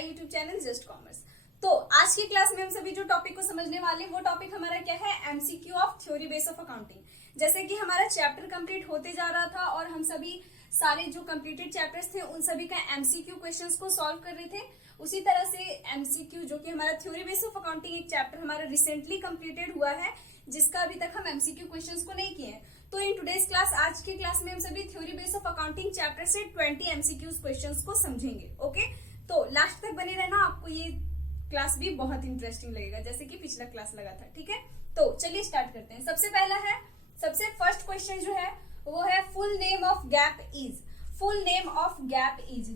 My YouTube channel just commerce. तो आज की क्लास में हम सभी जो टॉपिक को समझने वाले वो टॉपिक हमारा क्या है, MCQ of theory base of accounting. जैसे कि हमारा चैप्टर कंप्लीट होते जा रहा था और हम सभी सारे जो कंप्लीटेड चैप्टर्स थे उन सभी का एमसीक्यू क्वेश्चंस को सॉल्व कर रहे थे। उसी तरह से एमसीक्यू जो कि हमारा थ्योरी बेस ऑफ अकाउंटिंग एक चैप्टर हमारा रिसेंटली कंप्लीटेड हुआ है, जिसका अभी तक हम एमसीक्यू क्वेश्चंस को नहीं किए हैं। तो इन टुडेज क्लास, आज की क्लास में हम सभी theory base of accounting chapter से 20 एमसीक्यूज क्वेश्चंस को समझेंगे। ओके, तो लास्ट तक बने रहना, आपको ये क्लास भी बहुत इंटरेस्टिंग लगेगा जैसे कि पिछला क्लास लगा था। ठीक है, तो चलिए स्टार्ट करते हैं। सबसे फर्स्ट क्वेश्चन जो है वो है full name of gap is. Full name of gap is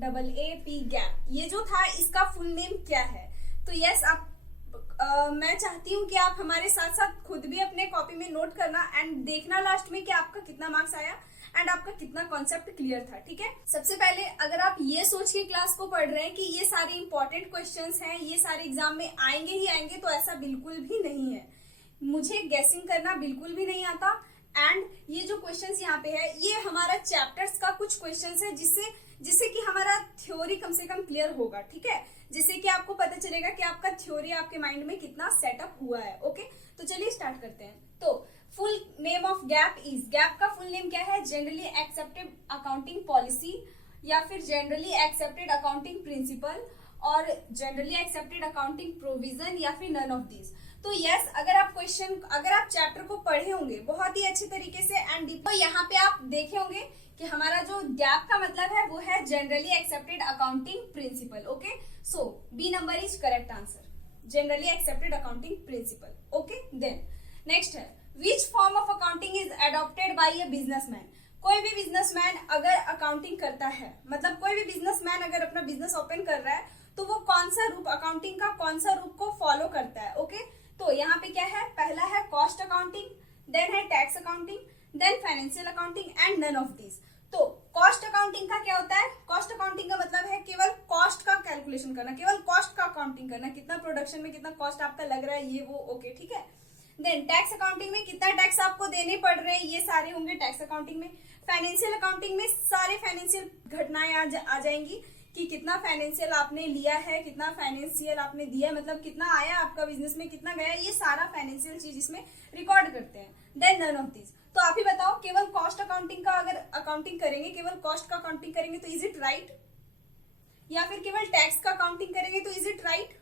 GAAP gap. ये जो था इसका फुल नेम क्या है? तो यस, आप मैं चाहती हूँ कि आप हमारे साथ साथ खुद भी अपने कॉपी में नोट करना एंड देखना लास्ट में कि आपका कितना मार्क्स आया एंड आपका कितना कॉन्सेप्ट क्लियर था। ठीक है, सबसे पहले अगर आप ये सोच के क्लास को पढ़ रहे हैं कि ये सारे इंपॉर्टेंट क्वेश्चंस हैं, ये सारे एग्जाम में आएंगे ही आएंगे, तो ऐसा बिल्कुल भी नहीं है। मुझे गेसिंग करना बिल्कुल भी नहीं आता एंड ये जो क्वेश्चंस यहाँ पे है ये हमारा चैप्टर्स का कुछ क्वेश्चंस है जिससे कि हमारा थ्योरी कम से कम क्लियर होगा। ठीक है, जिससे कि आपको पता चलेगा कि आपका थ्योरी आपके माइंड में कितना सेटअप हुआ है। ओके, तो चलिए स्टार्ट करते हैं। तो full name of gap is, gap का फुल नेम क्या है? जनरली एक्सेप्टेड अकाउंटिंग पॉलिसी या फिर जनरली एक्सेप्टेड अकाउंटिंग प्रिंसिपल और जनरली एक्सेप्टेड अकाउंटिंग प्रोविजन या फिर नन ऑफ दीज। तो यस, अगर आप चैप्टर को पढ़े होंगे बहुत ही अच्छे तरीके से एंड तो यहाँ पे आप देखे होंगे कि हमारा जो गैप का मतलब है वो है generally accepted accounting principle. Okay, so B number is correct answer, generally accepted accounting principle. Okay, then next है which form of accounting is adopted by a businessman. कोई भी बिजनेसमैन अगर अकाउंटिंग करता है, मतलब कोई भी बिजनेसमैन अगर अपना बिजनेस ओपन कर रहा है तो वो कौन सा रूप, अकाउंटिंग का कौन सा रूप को फॉलो करता है। ओके, तो यहाँ पे क्या है? पहला है कॉस्ट अकाउंटिंग, देन है tax accounting, then financial accounting and none of this. तो कॉस्ट अकाउंटिंग का क्या होता है? कॉस्ट अकाउंटिंग का मतलब है केवल कॉस्ट का कैलकुलेशन करना, केवल कॉस्ट का अकाउंटिंग करना, कितना प्रोडक्शन में कितना कॉस्ट आपका लग रहा है ये वो। ओके, ठीक है। देन टैक्स अकाउंटिंग में कितना टैक्स आपको देने पड़ रहे हैं, ये सारे होंगे टैक्स अकाउंटिंग में। फाइनेंशियल अकाउंटिंग में सारे फाइनेंशियल घटनाएं आ जाएंगी कि कितना फाइनेंशियल आपने लिया है, कितना फाइनेंशियल आपने दिया, मतलब कितना आया आपका बिजनेस में, कितना गया, ये सारा फाइनेंशियल चीज इसमें रिकॉर्ड करते हैं। Then none of this. तो आप ही बताओ, केवल कॉस्ट अकाउंटिंग का अगर अकाउंटिंग करेंगे, केवल कॉस्ट का अकाउंटिंग करेंगे तो इज इट राइट? या फिर केवल टैक्स का अकाउंटिंग करेंगे तो इज इट राइट?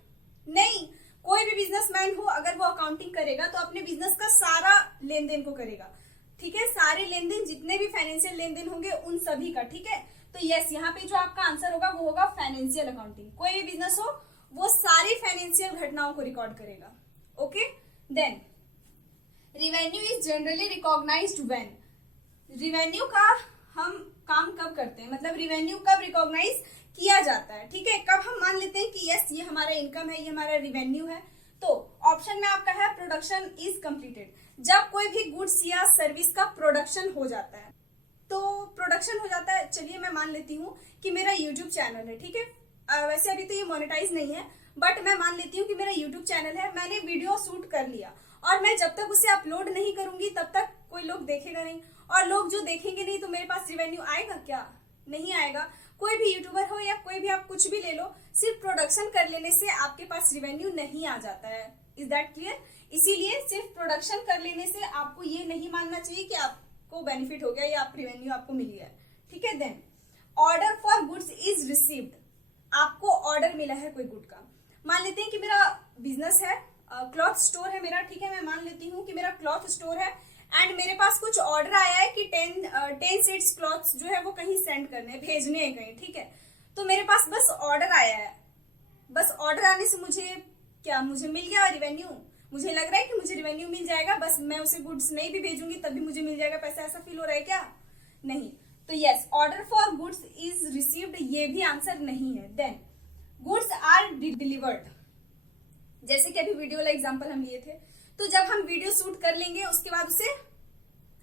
नहीं, कोई भी बिजनेसमैन हो अगर वो अकाउंटिंग करेगा तो अपने बिजनेस का सारा लेन देन को करेगा। ठीक है, सारे लेन देन, जितने भी फाइनेंशियल लेन देन होंगे उन सभी का। ठीक है, तो यस, यहाँ पे जो आपका आंसर होगा वो होगा फाइनेंशियल अकाउंटिंग। कोई भी बिजनेस हो वो सारी फाइनेंशियल घटनाओं को रिकॉर्ड करेगा। Okay, then revenue is generally recognised when. Revenue का हम काम कब करते हैं, मतलब रिवेन्यू कब रिकॉग्नाइज किया जाता है? ठीक है, कब हम मान लेते हैं कि यस ये हमारा इनकम है, ये हमारा रिवेन्यू है। तो ऑप्शन में आपका है प्रोडक्शन इज कंप्लीटेड, जब कोई भी गुड्स या सर्विस का प्रोडक्शन हो जाता है। तो प्रोडक्शन हो जाता है, चलिए मैं मान लेती हूँ कि मेरा यूट्यूब चैनल है। ठीक है, वैसे अभी तो ये मोनेटाइज नहीं है, बट मैं मान लेती हूँ कि मेरा यूट्यूब चैनल है, मैंने वीडियो शूट कर लिया और मैं जब तक उसे अपलोड नहीं करूंगी तब तक कोई लोग देखेगा नहीं, और लोग जो देखेंगे नहीं तो मेरे पास रिवेन्यू आएगा क्या? नहीं आएगा। कोई भी यूट्यूबर हो या कोई भी, आप कुछ भी ले लो, सिर्फ प्रोडक्शन कर लेने से आपके पास रिवेन्यू नहीं आ जाता है। Is that clear? इसीलिए सिर्फ प्रोडक्शन कर लेने से आपको ये नहीं मानना चाहिए कि आपको बेनिफिट हो गया या आप रिवेन्यू आपको मिल गया। ठीक है, then order for goods is received. आपको ऑर्डर मिला है कोई गुड का, मान लेते हैं कि मेरा बिजनेस है, क्लॉथ स्टोर है मेरा। ठीक है, मैं मान लेती हूँ कि मेरा क्लॉथ स्टोर है एंड मेरे पास कुछ ऑर्डर आया है कि 10 सेट्स क्लॉथ्स जो है वो कहीं सेंड करने, भेजने हैं कहीं। ठीक है, तो मेरे पास बस ऑर्डर आया है, बस ऑर्डर आने से मुझे मिल गया रिवेन्यू। मुझे लग रहा है कि मुझे रिवेन्यू मिल जाएगा, बस मैं उसे गुड्स नहीं भी भेजूंगी तब भी मुझे मिल जाएगा पैसा, ऐसा फील हो रहा है क्या? नहीं। तो yes, order for goods is received ये भी आंसर नहीं है। देन गुड्स आर डिलीवर्ड, जैसे कि अभी वीडियो वाला एग्जांपल हम लिए थे, तो जब हम वीडियो शूट कर लेंगे उसके बाद उसे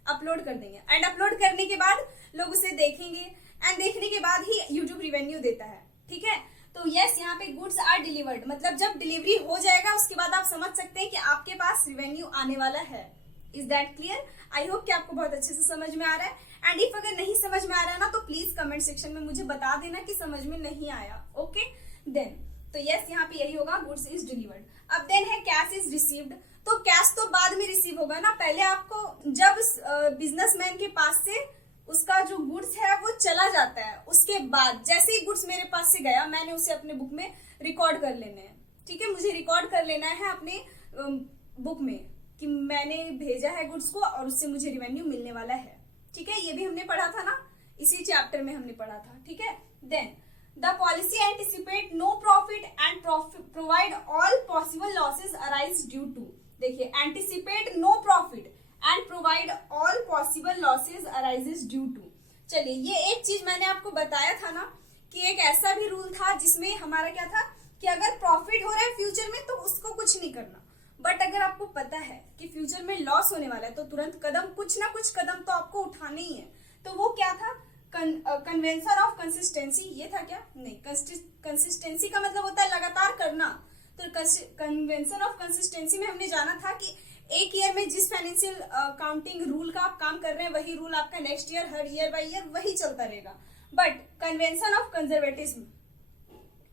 अपलोड कर देंगे एंड अपलोड करने के बाद लोग उसे देखेंगे एंड देखने के बाद ही यूट्यूब रिवेन्यू देता है। ठीक है, तो यस, यहाँ पे गुड्स आर डिलीवर्ड मतलब जब डिलीवरी हो जाएगा उसके बाद आप समझ सकते हैं कि आपके पास रिवेन्यू आने वाला है। Is that clear? I hope कि आपको बहुत अच्छे से समझ में आ रहा है एंड इफ अगर नहीं समझ में आ रहा है ना तो प्लीज कमेंट सेक्शन में मुझे बता देना कि समझ में नहीं आया। ओके, देन तो यस यहाँ पे यही होगा, गुड्स इज डिलीवर्ड। अब देन है कैश इज रिसीव्ड, तो कैश तो बाद में रिसीव होगा ना, पहले आपको जब बिजनेसमैन के पास से उसका जो गुड्स है वो चला जाता है, उसके बाद जैसे ही गुड्स मेरे पास से गया मैंने उसे अपने बुक में रिकॉर्ड कर लेना है। ठीक है, मुझे रिकॉर्ड कर लेना है अपने बुक में कि मैंने भेजा है गुड्स को और उससे मुझे रिवेन्यू मिलने वाला है। ठीक है, ये भी हमने पढ़ा था ना, इसी चैप्टर में हमने पढ़ा था। ठीक है, then the policy anticipate no profit and provide all possible losses arise due to, देखिए anticipate no profit and provide all possible losses arises due to. चलिए, ये एक चीज मैंने आपको बताया था ना कि एक ऐसा भी रूल था जिसमें हमारा क्या था कि अगर प्रॉफिट हो रहा है फ्यूचर में तो उसको कुछ नहीं करना, बट अगर आपको पता है कि फ्यूचर में लॉस होने वाला है तो तुरंत कुछ ना कुछ कदम तो आपको उठाने ही है। तो वो क्या था, कन्वेंशन ऑफ कंसिस्टेंसी, ये था क्या, नहीं, कंसिस्टेंसी का मतलब होता है लगातार करना। तो कन्वेंशन ऑफ कंसिस्टेंसी में हमने जाना था कि एक ईयर में जिस फाइनेंशियल अकाउंटिंग रूल का आप काम कर रहे हैं वही रूल आपका next year, her year by year वही चलता रहेगा। बट कन्वेंशन ऑफ कंजर्वेटिज्म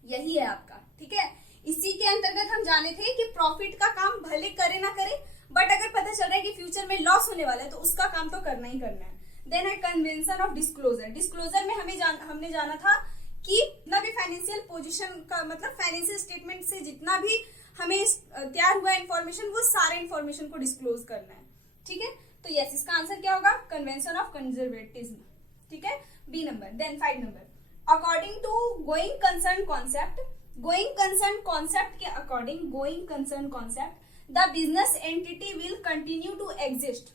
यही है आपका। ठीक है, इसी के अंतर्गत हम जाने थे कि प्रॉफिट का काम भले करे ना करे, बट अगर पता चल रहा है कि फ्यूचर में लॉस होने वाला है तो उसका काम तो करना ही करना है। देन है कन्वेंशन ऑफ डिस्क्लोजर। डिस्क्लोजर में हमने जाना था कि जितना भी फाइनेंशियल पोजीशन का मतलब फाइनेंशियल स्टेटमेंट से जितना भी हमें तैयार हुआ इन्फॉर्मेशन वो सारे इन्फॉर्मेशन को डिस्क्लोज करना है। ठीक है, तो यस इसका आंसर क्या होगा, कन्वेंशन ऑफ कंजर्वेटिज्म। ठीक है, B number. Then 5 number, according to going concern concept, going concern concept के according, going concern concept the business entity will continue to exist.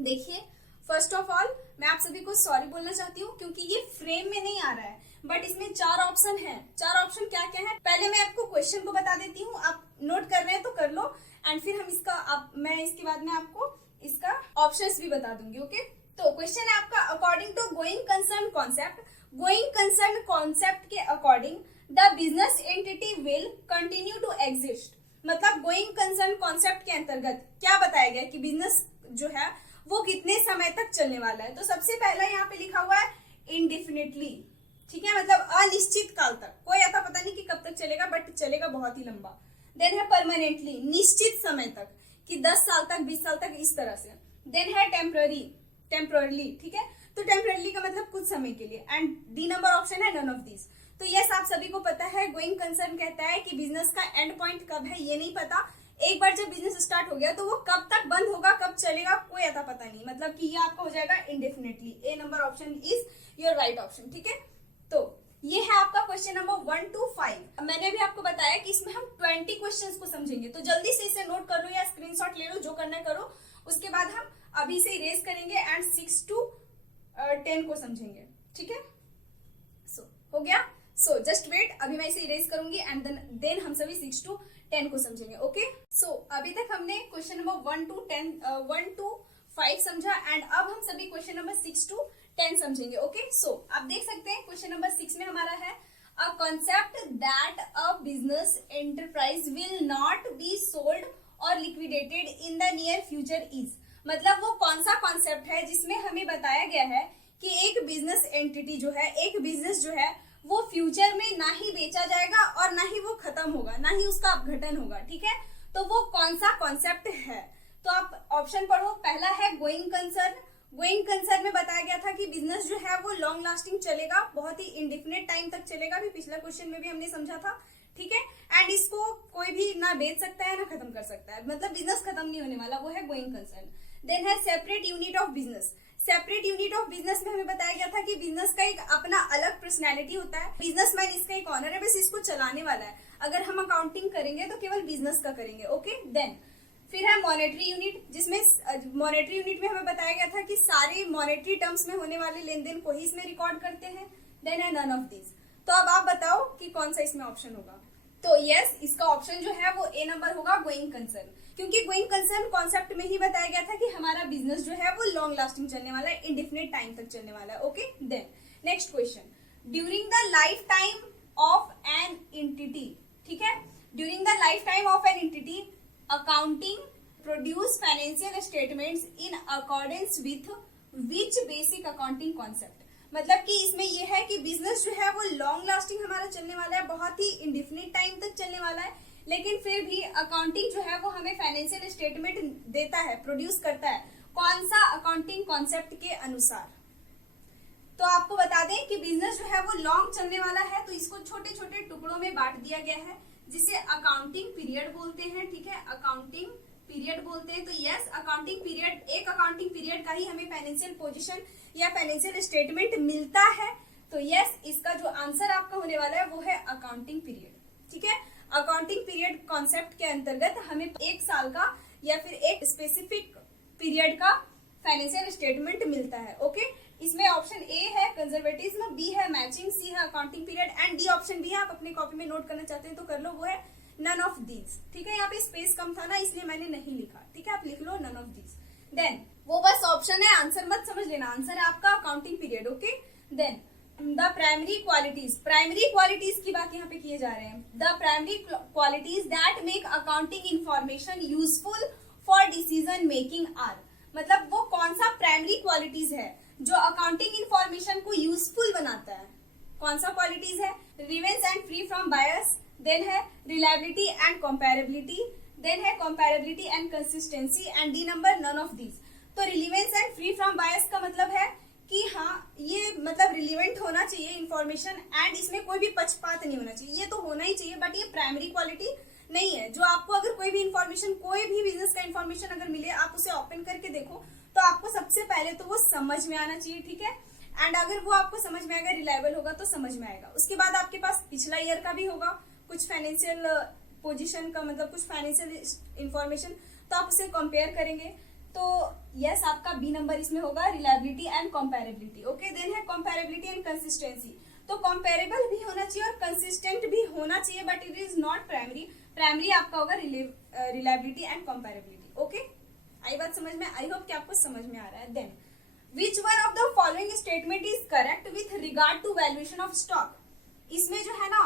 देखिए, फर्स्ट ऑफ ऑल मैं आप सभी को सॉरी बोलना चाहती हूँ क्योंकि ये फ्रेम में नहीं आ रहा है, बट इसमें 4 ऑप्शन है। 4 ऑप्शन क्या क्या है, पहले मैं आपको क्वेश्चन को बता देती हूँ, आप नोट कर रहे हैं तो कर लो, एंड फिर हम मैं इसके बाद में आपको इसका ऑप्शंस भी बता दूंगी। ओके, तो क्वेश्चन है आपका, according to going concern concept, going concern concept के according the business entity will continue to exist. मतलब गोइंग कंसर्न कॉन्सेप्ट के अंतर्गत क्या बताया गया कि बिजनेस जो है वो कितने समय तक चलने वाला है। तो सबसे पहला यहाँ पे लिखा हुआ है इंडेफिनिटली। ठीक है, मतलब अनिश्चित काल तक, कोई ऐसा पता नहीं कि कब तक चलेगा, बट चलेगा बहुत ही लंबा। देन है परमानेंटली, निश्चित समय तक कि 10 साल तक, 20 साल तक, इस तरह से। देन है टेम्पररी। ठीक है, तो टेम्पररी का मतलब कुछ समय के लिए। एंड डी नंबर ऑप्शन है नन ऑफ दिस। तो यस आप सभी को पता है गोइंग कंसर्न कहता है कि बिजनेस का एंड पॉइंट कब है ये नहीं पता। एक बार जब बिजनेस स्टार्ट हो गया तो वो कब तक बंद होगा, कब चलेगा, कोई ऐसा पता नहीं, मतलब कि ये आपका हो जाएगा indefinitely. A number option is your right option. ठीक है, तो ये है आपका क्वेश्चन नंबर 1 to 5। मैंने भी आपको बताया कि इसमें हम 20 क्वेश्चंस को समझेंगे, तो जल्दी से इसे नोट कर लो या स्क्रीनशॉट ले लो, जो करना है करो। उसके बाद हम अभी से इरेज करेंगे एंड 6 to 10 को समझेंगे। ठीक है, सो हो गया। सो जस्ट वेट, अभी मैं इसे इरेज करूंगी एंड देन हम सभी 6 to 10 को समझेंगे। ओके, सो अभी तक हमने क्वेश्चन नंबर 1 to 5 समझा एंड अब हम सभी क्वेश्चन नंबर 6 to 10 समझेंगे। ओके, सो आप देख सकते हैं क्वेश्चन नंबर 6 में हमारा है a concept that a business enterprise will not be sold और liquidated in the near future is. मतलब वो कौन सा कॉन्सेप्ट है जिसमें हमें बताया गया है कि एक बिजनेस एंटिटी जो है, एक बिजनेस जो है वो फ्यूचर में ना ही बेचा जाएगा और ना ही वो खत्म होगा, ना ही उसका अपघटन होगा। ठीक है, तो वो कौन सा कॉन्सेप्ट है, तो आप ऑप्शन पढ़ो। पहला है गोइंग कंसर्न। गोइंग कंसर्न में बताया गया था कि बिजनेस जो है वो लॉन्ग लास्टिंग चलेगा, बहुत ही इंडेफिनिट टाइम तक चलेगा, भी पिछला क्वेश्चन में भी हमने समझा था। ठीक है, एंड इसको कोई भी ना बेच सकता है ना खत्म कर सकता है, मतलब बिजनेस खत्म नहीं होने वाला, वो है गोइंग कंसर्न। देन है separate unit of business. Separate unit of business में हमें बताया गया था कि बिजनेस का एक अपना अलग पर्सनैलिटी होता है, बिजनेसमैन इसका एक ऑनर है, बस इसको चलाने वाला है। अगर हम अकाउंटिंग करेंगे तो केवल बिजनेस का करेंगे। ओके, देन फिर है मॉनेटरी यूनिट, जिसमें मॉनेटरी यूनिट में हमें बताया गया था कि सारे मॉनेटरी टर्म्स में होने वाले लेन देन को ही इसमें रिकॉर्ड करते हैं। देन है नन ऑफ दिस। तो अब आप बताओ कि कौन सा इसमें ऑप्शन होगा। तो यस, इसका ऑप्शन जो है वो ए नंबर होगा, गोइंग कंसर्न, क्योंकि गोइंग कंसर्न कॉन्सेप्ट में ही बताया गया था कि हमारा बिजनेस जो है वो लॉन्ग लास्टिंग चलने वाला है, इंडेफिनिट टाइम तक चलने वाला है। Okay, then next question, during the life time of an entity. ठीक है, during the life time of an entity accounting produce financial statements in accordance with which basic accounting concept. मतलब कि इसमें यह है कि बिजनेस जो है वो लॉन्ग लास्टिंग हमारा चलने वाला है, बहुत ही इंडिफिनिट टाइम तक चलने वाला है, लेकिन फिर भी अकाउंटिंग जो है वो हमें फाइनेंशियल स्टेटमेंट देता है, प्रोड्यूस करता है। कौन सा? अकाउंटिंग कॉन्सेप्ट के अनुसार। तो आपको बता दें कि बिजनेस जो है वो लॉन्ग चलने वाला है, तो इसको छोटे छोटे टुकड़ों में बांट दिया गया है, जिसे अकाउंटिंग पीरियड बोलते हैं। ठीक है, अकाउंटिंग पीरियड बोलते हैं। तो यस, अकाउंटिंग पीरियड, एक अकाउंटिंग पीरियड का ही हमें फाइनेंशियल पोजीशन या फाइनेंशियल स्टेटमेंट मिलता है। तो यस, इसका जो आंसर आपका होने वाला है वो है अकाउंटिंग पीरियड। ठीक है, अकाउंटिंग पीरियड कॉन्सेप्ट के अंतर्गत हमें एक साल का या फिर एक स्पेसिफिक पीरियड का फाइनेंशियल स्टेटमेंट मिलता है। ओके, इसमें ऑप्शन ए है कंजर्वेटिज्म, बी है मैचिंग, सी है accounting period and D option भी है। आप अपने कॉपी में नोट करना चाहते हैं तो कर लो, वो है नन ऑफ दीज। ठीक है, यहाँ पे स्पेस कम था ना, इसलिए मैंने नहीं लिखा। ठीक है, आप लिख लो नन ऑफ दीज। देन वो बस ऑप्शन है, आंसर मत समझ लेना, आंसर है आपका accounting period. Okay, then the primary qualities, primary qualities की बात यहाँ पे किए जा रहे हैं। The primary qualities that make accounting information useful for decision making are, मतलब वो कौन सा प्राइमरी क्वालिटीज है जो अकाउंटिंग इंफॉर्मेशन को यूजफुल बनाता है। कौन सा क्वालिटीज है? Relevance and free from bias, then है रिलायबिलिटी एंड कंपैरेबिलिटी, देन है comparability and consistency and D number none of these. तो relevance and free from bias का मतलब है कि हाँ, ये मतलब रिलेवेंट होना चाहिए इंफॉर्मेशन एंड इसमें कोई भी पक्षपात नहीं होना चाहिए, ये तो होना ही चाहिए, बट ये प्राइमरी क्वालिटी नहीं है। जो आपको अगर कोई भी इंफॉर्मेशन, कोई भी बिजनेस का इंफॉर्मेशन अगर मिले, आप उसे ओपन करके देखो तो आपको सबसे पहले तो वो समझ में आना चाहिए। ठीक है, एंड अगर वो आपको समझ में आएगा, रिलायबल होगा तो समझ में आएगा। उसके बाद आपके पास पिछला ईयर का भी होगा, कुछ फाइनेंशियल पोजीशन का, मतलब कुछ फाइनेंशियल इंफॉर्मेशन, तो आप उसे कंपेयर करेंगे। तो यस, आपका बी नंबर इसमें होगा, रिलायबिलिटी एंड कंपैरेबिलिटी। ओके, देन है कंपैरेबिलिटी एंड कंसिस्टेंसी। तो कंपेरेबल भी होना चाहिए और कंसिस्टेंट भी होना चाहिए, but it is not primary. Primary आपका होगा रिलायबिलिटी एंड कंपैरेबिलिटी। ओके, आई बात समझ में? आई होप कि आपको समझ में आ रहा है। Then which one of the following statement is correct with regard to valuation of stock. इसमें जो है ना,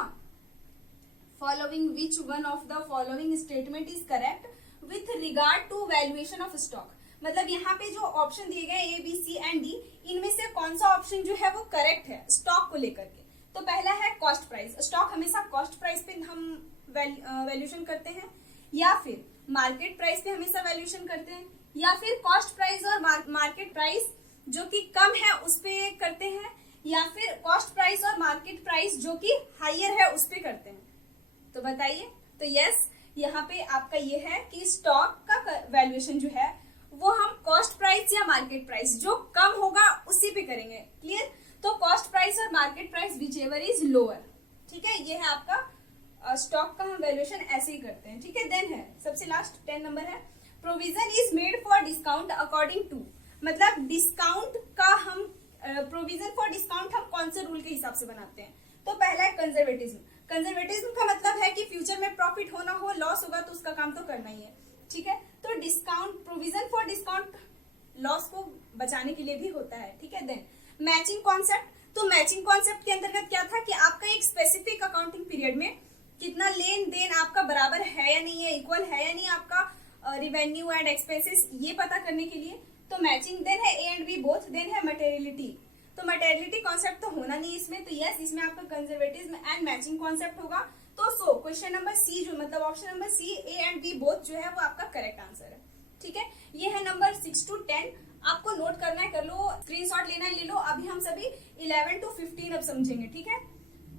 following, which one of the following statement is correct with regard to valuation of stock, मतलब यहाँ पे जो ऑप्शन दिए गए A, B, C and D, इनमें से कौन सा ऑप्शन जो है वो करेक्ट है स्टॉक को लेकर के। तो पहला है कॉस्ट प्राइस। स्टॉक हमेशा कॉस्ट प्राइस पे हम वैल्यूएशन करते हैं, या फिर मार्केट प्राइस पे हमेशा वैल्यूएशन करते हैं, या फिर कॉस्ट प्राइस और मार्केट प्राइस जो कि कम है उस पे करते हैं, या फिर कॉस्ट प्राइस और मार्केट प्राइस जो कि हायर है उस पे करते हैं। तो बताइए। तो यस, यहाँ पे आपका ये है कि स्टॉक का वैल्यूएशन जो है वो हम कॉस्ट प्राइस या मार्केट प्राइस जो कम होगा उसी पे करेंगे। क्लियर? तो कॉस्ट प्राइस और market price which ever is lower. ठीक है, ये है आपका स्टॉक का हम वैल्यूएशन ऐसे ही करते हैं। ठीक है, देन है सबसे लास्ट 10 नंबर है provision is made for discount according to, मतलब डिस्काउंट का हम प्रोविजन फॉर डिस्काउंट हम कौन से रूल के हिसाब से बनाते हैं। तो पहला है कंजर्वेटिज्म। कंजर्वेटिज्म का मतलब है कि फ्यूचर में प्रॉफिट होना हो, लॉस होगा तो उसका काम तो करना ही है। ठीक है, तो discount, provision for discount loss को बचाने के लिए भी होता है। ठीक है, देन मैचिंग कॉन्सेप्ट। तो मैचिंग कॉन्सेप्ट के अंतर्गत क्या था कि आपका एक स्पेसिफिक अकाउंटिंग पीरियड में कितना लेन देन आपका बराबर है या नहीं है, इक्वल है या नहीं आपका रिवेन्यू एंड एक्सपेंसेस, ये पता करने के लिए तो मैचिंग। देन है A and B both. Then है मटेरियलिटी। तो मटेरियलिटी कॉन्सेप्ट तो होना नहीं इसमें, तो यस, इसमें आपका कंजर्वेटिज्म एंड मैचिंग कॉन्सेप्ट होगा। तो सो क्वेश्चन नंबर सी जो, मतलब option number C, A and B both जो है वो आपका करेक्ट आंसर है। ठीक है, ये है नंबर 6 to 10। आपको नोट करना है, कर लो, स्क्रीनशॉट लेना है ले लो। अभी हम सभी 11 to 15 अब समझेंगे। ठीक है,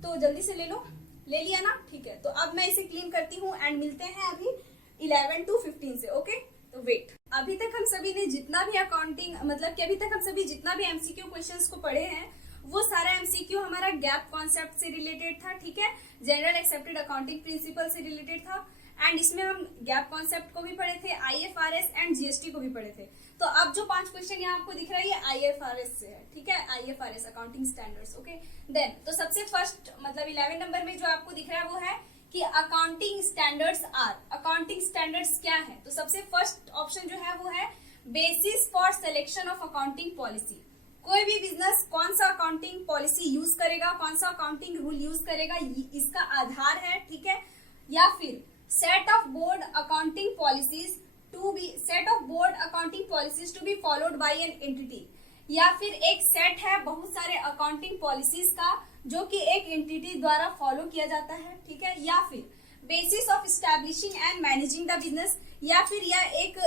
तो जल्दी से ले लो। ले लिया ना? ठीक है, तो अब मैं इसे क्लीन करती हूँ एंड मिलते हैं अभी 11 to 15 से। ओके, तो वेट। अभी तक हम सभी ने जितना भी अकाउंटिंग, मतलब कि अभी तक हम सभी जितना भी एमसीक्यू क्वेश्चंस को पढ़े हैं वो सारा एमसीक्यू हमारा गैप कॉन्सेप्ट से रिलेटेड था। ठीक है, जनरल एक्सेप्टेड अकाउंटिंग प्रिंसिपल से रिलेटेड था, एंड इसमें हम गैप कॉन्सेप्ट को भी पढ़े थे, आईएफआरएस एंड जीएसटी को भी पढ़े थे। तो अब जो 5 क्वेश्चन यहाँ आपको दिख रहा है ये आईएफआरएस से है। ठीक है, IFRS accounting standards. Okay, then तो सबसे फर्स्ट, मतलब 11 नंबर में जो आपको दिख रहा है वो है कि accounting standards are. Accounting standards क्या है? तो सबसे फर्स्ट ऑप्शन जो है वो है basis for selection of accounting policy. कोई भी बिजनेस कौन सा अकाउंटिंग पॉलिसी यूज करेगा, कौन सा अकाउंटिंग रूल यूज करेगा, इसका आधार है। ठीक है, या फिर set of board accounting policies to be, set of board accounting policies to be followed by an entity. या फिर एक सेट है बहुत सारे अकाउंटिंग पॉलिसीज का जो कि एक एंटिटी द्वारा फॉलो किया जाता है, ठीक है, या फिर basis of establishing and managing the business, या फिर यह एक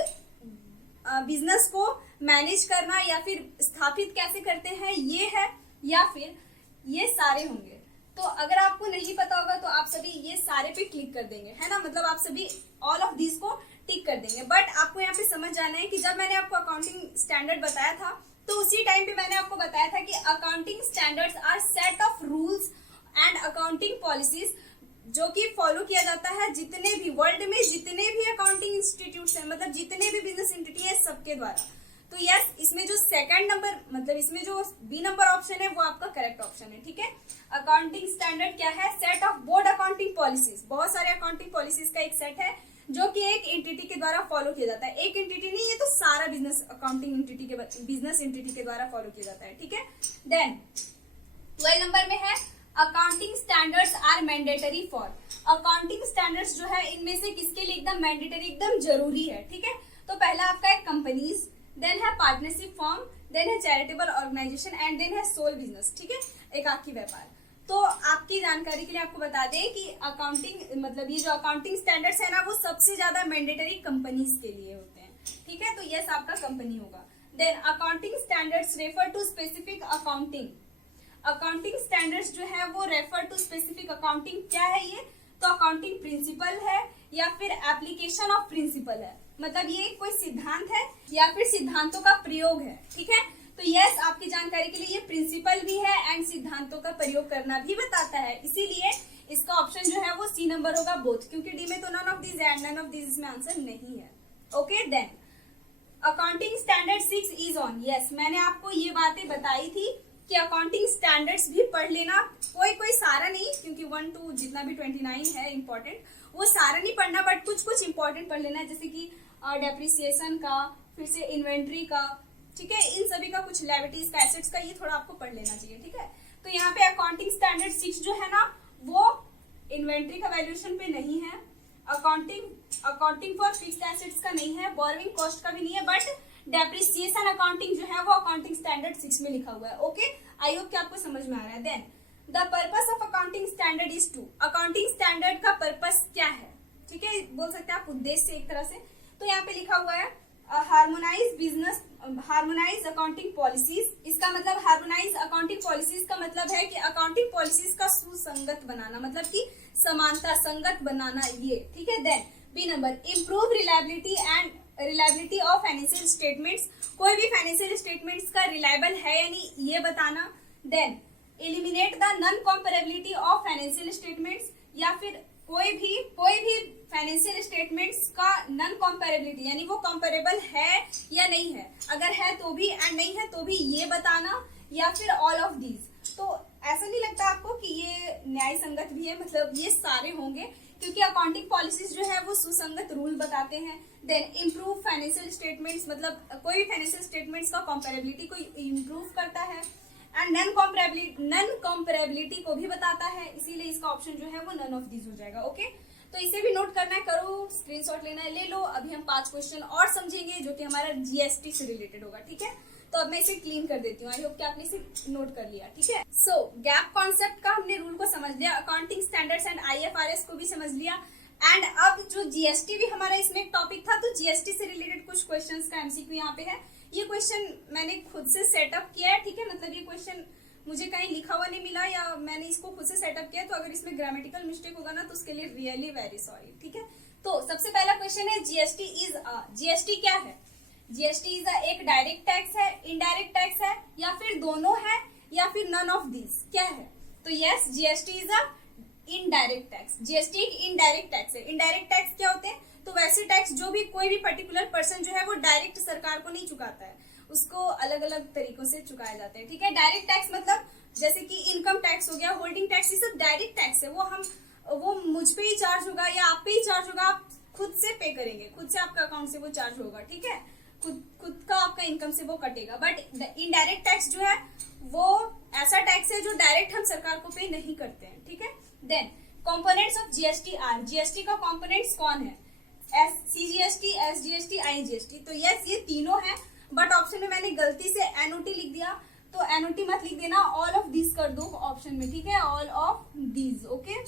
बिजनेस को मैनेज करना या फिर स्थापित कैसे करते हैं ये है, या फिर ये सारे होंगे। तो अगर आपको नहीं पता होगा तो आप सभी ये सारे पे क्लिक कर देंगे, है ना, मतलब आप सभी ऑल ऑफ दिस को टिक कर देंगे। बट आपको यहाँ पे समझ जाना है कि जब मैंने आपको अकाउंटिंग स्टैंडर्ड बताया था तो उसी टाइम पे मैंने आपको बताया था कि accounting standards are set of rules and accounting policies जो कि फॉलो किया जाता है जितने भी वर्ल्ड में जितने भी अकाउंटिंग इंस्टीट्यूट्स हैं, मतलब जितने भी बिजनेस एंटिटी है सबके द्वारा। तो यस, इसमें जो सेकंड नंबर मतलब इसमें जो बी नंबर ऑप्शन है वो आपका करेक्ट ऑप्शन है, ठीक है। अकाउंटिंग स्टैंडर्ड क्या है? Set of board accounting policies, बहुत सारे अकाउंटिंग पॉलिसीज का एक सेट है जो कि एक एंटिटी के द्वारा फॉलो किया जाता है। एक एंटिटी नहीं, ये तो सारा बिजनेस अकाउंटिंग एंटिटी के बिजनेस एंटिटी के द्वारा फॉलो किया जाता है, ठीक है। देन 12 नंबर में है accounting standards are mandatory for. Accounting standards जो है इनमें से किसके लिए एकदम मैंडेटरी, एकदम जरूरी है, ठीक है। तो पहला आपका है कंपनीज, देन है पार्टनरशिप फॉर्म, देन है चैरिटेबल ऑर्गेनाइजेशन एंड देन है सोल बिजनेस, ठीक है, एकाकी व्यापार। तो आपकी जानकारी के लिए आपको बता दें कि अकाउंटिंग मतलब ये जो अकाउंटिंग स्टैंडर्ड्स है ना वो सबसे ज्यादा मैंडेटरी कंपनीज के लिए होते हैं, ठीक है। तो यस आपका कंपनी होगा। Then accounting standards refer to specific accounting. Accounting standards जो है वो रेफर टू स्पेसिफिक अकाउंटिंग, क्या है ये? तो अकाउंटिंग प्रिंसिपल है या फिर एप्लीकेशन ऑफ प्रिंसिपल है, मतलब ये कोई सिद्धांत है या फिर सिद्धांतों का प्रयोग है, ठीक है। तो यस आपकी जानकारी के लिए ये प्रिंसिपल भी है एंड सिद्धांतों का प्रयोग करना भी बताता है, इसीलिए इसका ऑप्शन जो है वो सी नंबर होगा बोथ, क्योंकि डी में तो none of this and none of this इसमें आंसर नहीं है। Okay, then accounting standard 6 is on. Yes मैंने आपको ये बातें बताई थी कि अकाउंटिंग स्टैंडर्ड्स भी पढ़ लेना, कोई सारा नहीं, क्योंकि 1 to जितना भी 29 है इंपॉर्टेंट वो सारा नहीं पढ़ना, बट कुछ कुछ इंपॉर्टेंट पढ़ लेना, जैसे कि डेप्रिसिएशन का, फिर से इन्वेंट्री का, ठीक है, इन सभी का कुछ लायबिलिटीज का, एसेट्स का, ये थोड़ा आपको पढ़ लेना चाहिए, ठीक है। तो यहाँ पे अकाउंटिंग स्टैंडर्ड 6 जो है ना वो इन्वेंट्री का वैल्यूएशन पे नहीं है, अकाउंटिंग फॉर फिक्स्ड एसेट्स का नहीं है, बोरोइंग कॉस्ट का भी नहीं है, बट डेप्रिसिएशन अकाउंटिंग जो है वो अकाउंटिंग स्टैंडर्ड 6 में लिखा हुआ है। ओके, आई होप कि आपको समझ में आ रहा है। Then the purpose of accounting standard is to. Accounting standard का पर्पस क्या है, ठीक है, बोल सकते हैं आप उद्देश्य एक तरह से। तो यहाँ पे लिखा हुआ है हार्मोनाइज अकाउंटिंग पॉलिसीज। इसका मतलब हार्मोनाइज अकाउंटिंग पॉलिसीज का मतलब है कि अकाउंटिंग पॉलिसीज का सुसंगत बनाना, मतलब कि समानता संगत बनाना, ये ठीक है। Then B number improve reliability of financial statements. कोई भी फाइनेंशियल स्टेटमेंट्स का रिलायबल है या नहीं ये बताना। Then eliminate the non comparability of financial statements, या फिर कोई भी फाइनेंशियल स्टेटमेंट्स का नॉन कॉम्पेरेबिलिटी यानी वो कॉम्पेरेबल है या नहीं है, अगर है तो भी एंड नहीं है तो भी ये बताना, या फिर ऑल ऑफ दीज। तो ऐसा नहीं लगता आपको कि ये न्याय संगत भी है, मतलब ये सारे होंगे क्योंकि अकाउंटिंग पॉलिसीज जो है वो सुसंगत रूल बताते हैं। देन इम्प्रूव फाइनेंशियल स्टेटमेंट्स, मतलब कोई भी फाइनेंशियल स्टेटमेंट्स का कॉम्पेरेबिलिटी को इम्प्रूव करता है, एंड नॉन कॉम्पेरेबिलिटी को भी बताता है, इसीलिए इसका ऑप्शन जो है वो नन ऑफ दिस हो जाएगा। ओके, तो इसे भी नोट करना है, करो, स्क्रीनशॉट लेना है, ले लो। अभी हम 5 क्वेश्चन और समझेंगे जो कि हमारा जीएसटी से रिलेटेड होगा, ठीक है। तो अब मैं इसे क्लीन कर देती हूँ, आई होप कि आपने इसे नोट कर लिया, ठीक है। सो गैप कॉन्सेप्ट का हमने रूल को समझ लिया, अकाउंटिंग स्टैंडर्ड्स एंड आईएफआरएस को भी समझ लिया, एंड अब जो जीएसटी भी हमारा इसमें एक टॉपिक था, तो जीएसटी से रिलेटेड कुछ क्वेश्चंस का एमसीक्यू यहाँ पे है। ये क्वेश्चन मैंने खुद से सेटअप किया है, ठीक है, मतलब ये क्वेश्चन मुझे कहीं लिखा हुआ नहीं मिला या मैंने इसको खुद से सेटअप किया, तो अगर इसमें ग्रामेटिकल मिस्टेक होगा ना तो उसके लिए रियली वेरी सॉरी, ठीक है। तो सबसे पहला क्वेश्चन है जीएसटी क्या है? जीएसटी इज एक डायरेक्ट टैक्स है, इनडायरेक्ट टैक्स है, या फिर दोनों है, या फिर नन ऑफ दिस, क्या है? तो yes, GST is a indirect tax. GST एक इनडायरेक्ट टैक्स है। इनडायरेक्ट टैक्स क्या होते हैं? तो वैसे टैक्स जो भी कोई भी पर्टिकुलर पर्सन जो है वो डायरेक्ट सरकार को नहीं चुकाता है, उसको अलग अलग तरीकों से चुकाए जाते हैं, ठीक है। डायरेक्ट टैक्स मतलब जैसे कि इनकम टैक्स हो गया, होल्डिंग टैक्स, ये सब डायरेक्ट टैक्स है, वो मुझ पे ही चार्ज होगा या आप पे ही चार्ज होगा, आप खुद से पे करेंगे, खुद से आपका अकाउंट से वो चार्ज होगा, ठीक है, खुद का आपका इनकम से वो कटेगा। बट इनडायरेक्ट टैक्स जो है वो ऐसा टैक्स है जो डायरेक्ट हम सरकार को पे नहीं करते हैं, ठीक है। Then components of GST are. GST का कंपोनेंट्स कौन है? CGST, SGST, IGST. तो यस, ये तीनों है, बट ऑप्शन में मैंने गलती से एनओटी लिख दिया, तो एनओटी मत लिख देना, ऑल ऑफ दीज कर दो ऑप्शन में, ठीक है, all of these. Okay,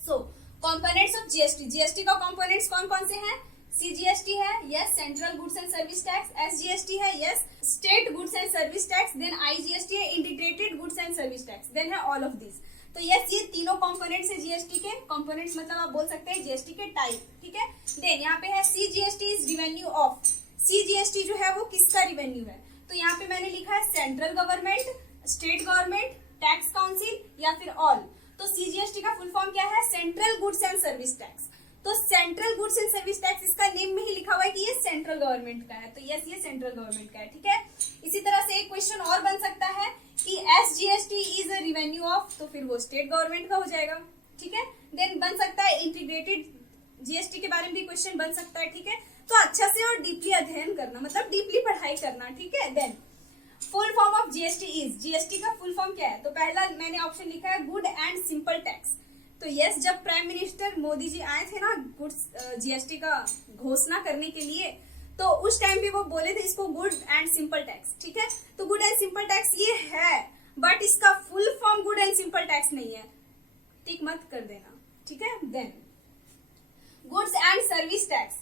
so components of GST, GST का कंपोनेंट्स कौन कौन से हैं? सीजीएसटी है, yes, central goods and service tax, SGST है, yes, state goods and service tax, then IGST है, integrated goods and service tax, then है all of this. तो यस, ये तीनों कंपोनेंट्स है जीएसटी के। कंपोनेंट्स मतलब आप बोल सकते हैं जीएसटी के टाइप, ठीक है। देन यहाँ पे है CGST is revenue of, CGST जो है वो किसका रिवेन्यू है? तो यहाँ पे मैंने लिखा है central government, state government, tax council या फिर ऑल। तो सीजीएसटी का फुल फॉर्म क्या है? Central goods and service tax. तो central goods and service tax, इसका नेम में ही लिखा हुआ है कि ये सेंट्रल गवर्नमेंट का है, तो यस, ये सेंट्रल गवर्नमेंट का है, ठीक है। इसी तरह से एक क्वेश्चन और बन सकता है कि SGST is a revenue of, तो फिर वो स्टेट गवर्नमेंट का हो जाएगा, ठीक है। देन बन सकता है इंटीग्रेटेड जीएसटी के बारे में भी क्वेश्चन बन सकता है, ठीक है। तो अच्छा से और डीपली अध्ययन करना, मतलब डीपली पढ़ाई करना, ठीक है। Then full form of GST is, GST का फुल फॉर्म क्या है? तो पहला मैंने ऑप्शन लिखा है गुड एंड सिंपल टैक्स। तो यस, जब प्राइम मिनिस्टर मोदी जी आए थे ना गुड्स जीएसटी का घोषणा करने के लिए, तो उस टाइम पे वो बोले थे इसको गुड एंड सिंपल टैक्स, ठीक है। तो गुड एंड सिंपल टैक्स ये है, बट इसका full form good and simple tax नहीं है, टिक मत कर देना, ठीक है। Then goods and service tax,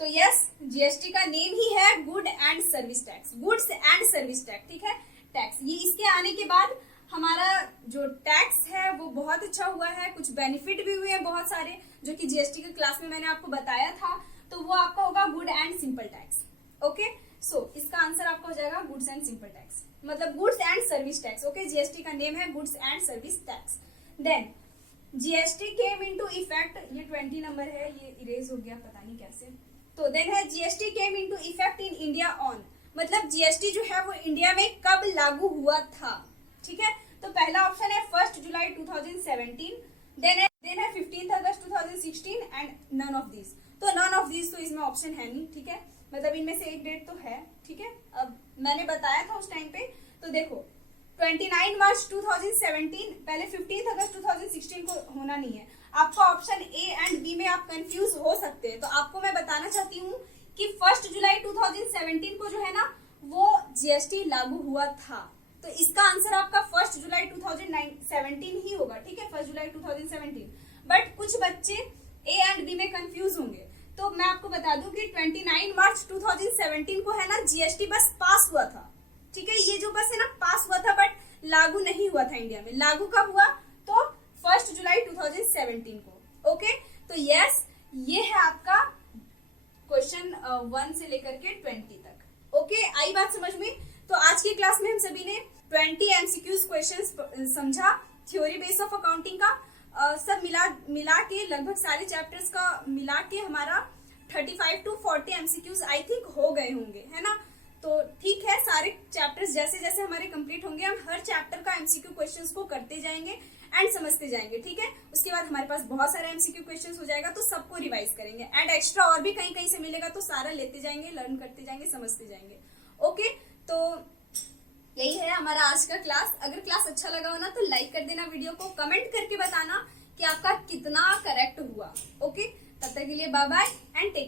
तो यस, जीएसटी का नेम ही है good and service tax, goods and service tax, ठीक है। टैक्स, ये इसके आने के बाद हमारा जो टैक्स है वो बहुत अच्छा हुआ है, कुछ बेनिफिट भी हुए हैं बहुत सारे, जो कि जीएसटी के क्लास में मैंने आपको बताया था। तो वो आपका होगा good and simple tax. Okay, so इसका आंसर आपका हो जाएगा गुड्स एंड सिंपल टैक्स, मतलब goods and service tax. Okay, GST का नेम है goods and service tax. Then GST came into effect, ये 20 नंबर है, ये इरेज हो गया पता नहीं कैसे। तो देन है GST came into effect in India on, मतलब जीएसटी जो है वो इंडिया में कब लागू हुआ था, ठीक है। तो पहला ऑप्शन है 1 जुलाई 2017, देन है 15 अगस्त 2016 एंड नन ऑफ दिस। तो नन ऑफ दिस तो इसमें ऑप्शन है नहीं, ठीक है, मतलब इनमें से एक डेट तो है, ठीक है। अब मैंने बताया था उस टाइम पे, तो देखो 29 मार्च 2017, पहले 15 अगस्त 2016 को होना नहीं है। आपका ऑप्शन ए एंड बी में आप कंफ्यूज हो सकते हैं, तो आपको मैं बताना चाहती हूँ कि 1 जुलाई 2017 को जो है ना वो जीएसटी लागू हुआ था, तो इसका आंसर आपका 1 जुलाई 2017 ही होगा, ठीक है, 1 जुलाई 2017। बट कुछ बच्चे ए एंड बी में कंफ्यूज होंगे, तो मैं आपको बता दूं कि 29 मार्च 2017 को है ना जीएसटी बस पास हुआ था, ठीक है, ये जो बस है ना पास हुआ था, बट लागू नहीं हुआ था इंडिया में। लागू कब हुआ? तो 1 जुलाई 2017 को। ओके, तो यस, ये है आपका क्वेश्चन 1 से लेकर के 20 तक। ओके, आई बात समझ में? तो आज की क्लास में हम सभी ने 20 एमसीक्यूज क्वेश्चन समझा थ्योरी बेस ऑफ अकाउंटिंग का। सब मिला के लगभग सारे चैप्टर्स का मिला के हमारा 35 to 40 एमसीक्यूज आई थिंक हो गए होंगे, है ना। तो ठीक है, सारे चैप्टर्स जैसे जैसे हमारे कंप्लीट होंगे हम हर चैप्टर का एमसीक्यू क्वेश्चंस को करते जाएंगे एंड समझते जाएंगे, ठीक है। उसके बाद हमारे पास बहुत सारा एमसीक्यू क्वेश्चंस हो जाएगा, तो सबको रिवाइज करेंगे एंड एक्स्ट्रा और भी कहीं कहीं से मिलेगा, तो सारा लेते जाएंगे, लर्न करते जाएंगे, समझते जाएंगे। ओके, तो यही है हमारा आज का क्लास। अगर क्लास अच्छा लगा हो ना तो लाइक कर देना वीडियो को, कमेंट करके बताना कि आपका कितना करेक्ट हुआ। ओके, तब तक के लिए बाय बाय एंड टेक